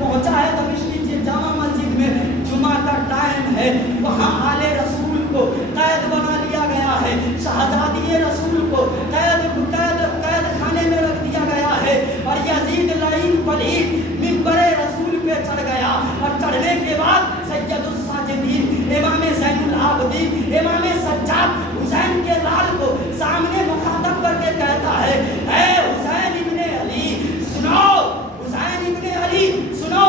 پہنچا ہے دمشق کی جامع مسجد میں، جمعہ کا ٹائم ہے، وہاں آل رسول کو قید بنا لیا گیا ہے، شہزادی رسول کو قید خانے میں رکھ دیا گیا ہے، اور یزید لعین پلید منبر رسول پہ چڑھ گیا، اور چڑھنے کے بعد سید الساجدین امام زین العابدین امام سجاد حسین کے لال کو سامنے مخاطب کر کے کہتا ہے، اے حسین ابن علی سنو، حسین ابن علی سنو،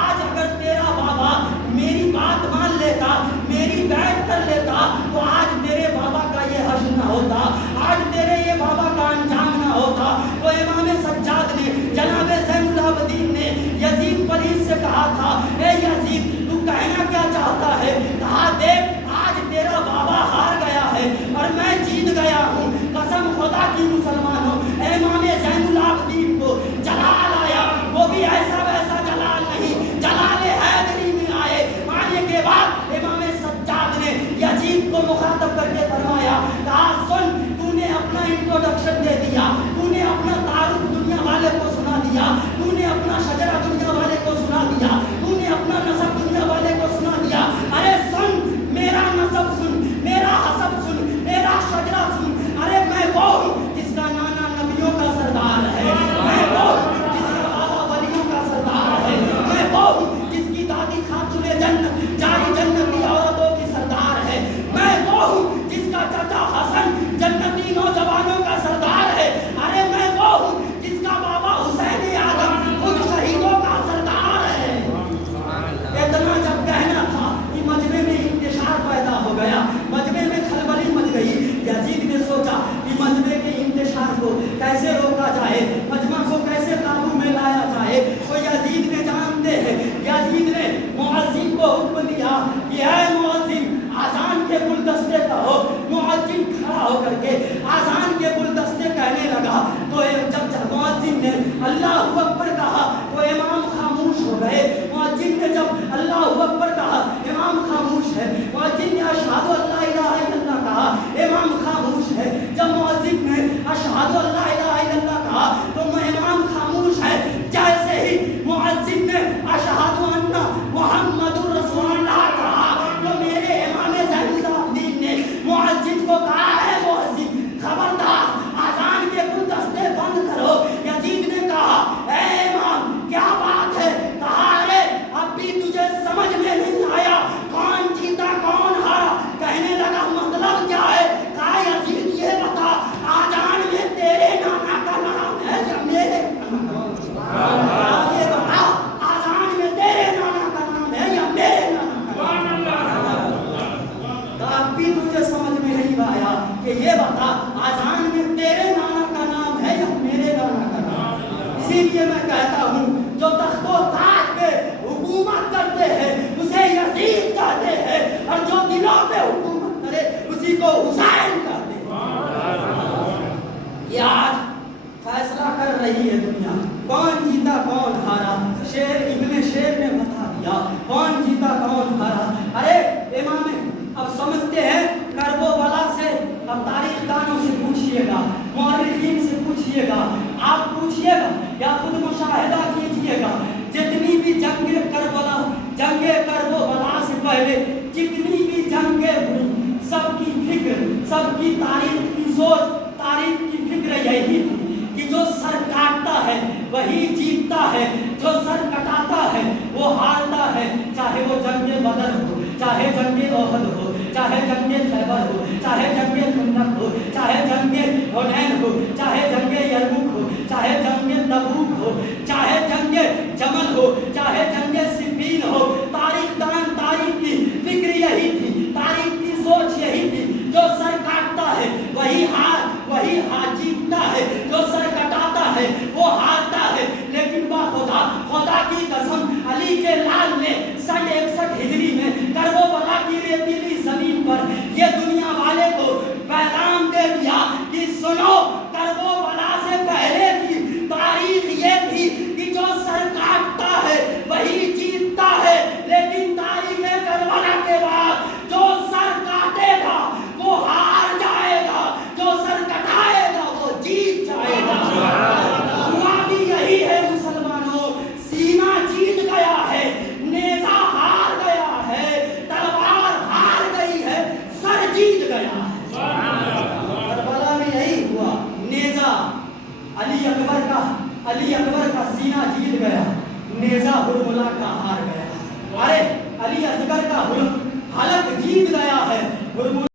آج اگر تیرا بابا میری بات مان لیتا، میری بیعت کر لیتا، تو آج میرے بابا کا یہ حشر نہ ہوتا، آج تیرے یہ بابا کا انجام نہ ہوتا۔ تو امام سجاد نے جناب زین العابدین نے یزید پلید سے کہا تھا، اے یزید تو کہنا کیا چاہتا ہے؟ کہا دیکھ آج تیرا بابا ہار گیا ہے اور میں جیت گیا ہوں، قسم خدا کی مسلمانوں۔ امام زین العابدین کو جلال آیا، وہ بھی ایسا ویسا جلال نہیں، جلال حیدری میں آئے۔ آنے کے بعد امام سجاد نے یزید کو مخاطب کر کے فرمایا، کہا سن، تو نے اپنا انٹروڈکشن دے دیا، تو نے اپنا تعارف دنیا والے کو سنا دیا، تو نے اپنا شجرہ دنیا والے کو سنا دیا، تو نے اپنا نسب دنیا والے کو سنا دیا۔ ارے سن، میرا نسب سن، میرا حسب سن، میرا شجرہ سن۔ ارے میں وہ ہوں جس کا نانا نبیوں کا سردار ہے، میں وہ ہوں جس کا بابا ولیوں کا سردار ہے، میں وہ ہوں جس کی دادی خاتون جنت جاری جنتی عورتوں کی سردار ہے، میں وہ ہوں جس کا چچا حسن جنتی نوجوانوں کا سردار ہے، ارے میں وہ ہوں جس کا بابا حسین اعظم خود شہیدوں کا سردار ہے۔ اتنا جب کہنا تھا کہ مجمع میں انتشار پیدا ہو گیا، مجمع میں کھلبلی مچ گئی۔ یزید نے سوچا کہ مجمع کے انتشار کو کیسے روکا جائے، مجمع کو کیسے قابو میں لایا جائے۔ تو یزید نے جانتے ہیں، یزید نے مؤذن کو حکم دیا کہ اے مؤذن اذان کے گلدستے کہو۔ مؤذن کھڑا ہو کر کے اذان کے گلدستے کہنے لگا، تو جب مؤذن نے اللہ اکبر کہا تو امام خاموش ہو گئے۔ مؤذن نے جب اللہ اکبر کہا امام خاموش ہے، مؤذن نے اشہد ان لا الہ الا اللہ کہا، امام خاموش ہے۔ جب مؤذن نے اشہد ان لا الہ الا اللہ کہا تو امام خاموش ہے۔ جیسے ہی مؤذن نے اشہد ان محمد رسول اللہ کہا تو میرے امام زین العابدین نے مؤذن کو کہا، ہے مؤذن خبردار اذان کے گلدستے بند کرو۔ یزید نے کہا، اے امام کیا بات ہے؟ کہا، ارے اب بھی تجھے سمجھ میں نہیں آیا کون جیتا کون ہارا؟ کہنے لگا مطلب کیا ہے؟ کہا یزید یہ بتا، اذان میں تیرے نانا کا نام ہے یا میرے؟ یہ بتا، اذان میں تیرے نانا کا نام ہے یا میرے نانا کا نام؟ اب بھی تجھے سمجھ میں نہیں آیا کہ یہ بتا اذان میں تیرے نانا کا نام ہے یا میرے نانا کا نام؟ اسی لیے میں کہتا ہوں جو تخت و تاج پہ حکومت کرتے ہیں اسے یزید کہتے ہیں، اور جو دلوں پہ حکومت کرے اسی کو حسین کہتے ہیں۔ یہ آج فیصلہ کر رہی ہے دنیا، کون جیتا کون ہارا۔ شیر ابن شیر نے بتا دیا کون جیتا کون ہارا۔ ارے امام اب سمجھتے ہیں کرب و بلا سے، اب تاریخ دانوں سے پوچھئے گا، مورخین سے پوچھئے گا، آپ پوچھئے گا یا خود مشاہدہ کیجئے گا، جتنی بھی جنگ کربلا، جنگ کرب و بلا سے پہلے جتنی بھی جنگیں ہوئی، سب کی فکر، سب کی تاریخ کی سوچ، تاریخ کی فکر یہی تھی کہ جو سر کاٹتا ہے وہی جیتتا ہے، جو سر کٹاتا ہے وہ ہارتا ہے، چاہے وہ جنگ بدر ہو، چاہے جنگ احد ہو، چاہے جنگ خیبر ہو، چاہے جنگ خندق ہو، چاہے جنگ حنین ہو، چاہے جنگ یرموک ہو، چاہے جنگ تبوک ہو، چاہے جنگ جمل ہو، چاہے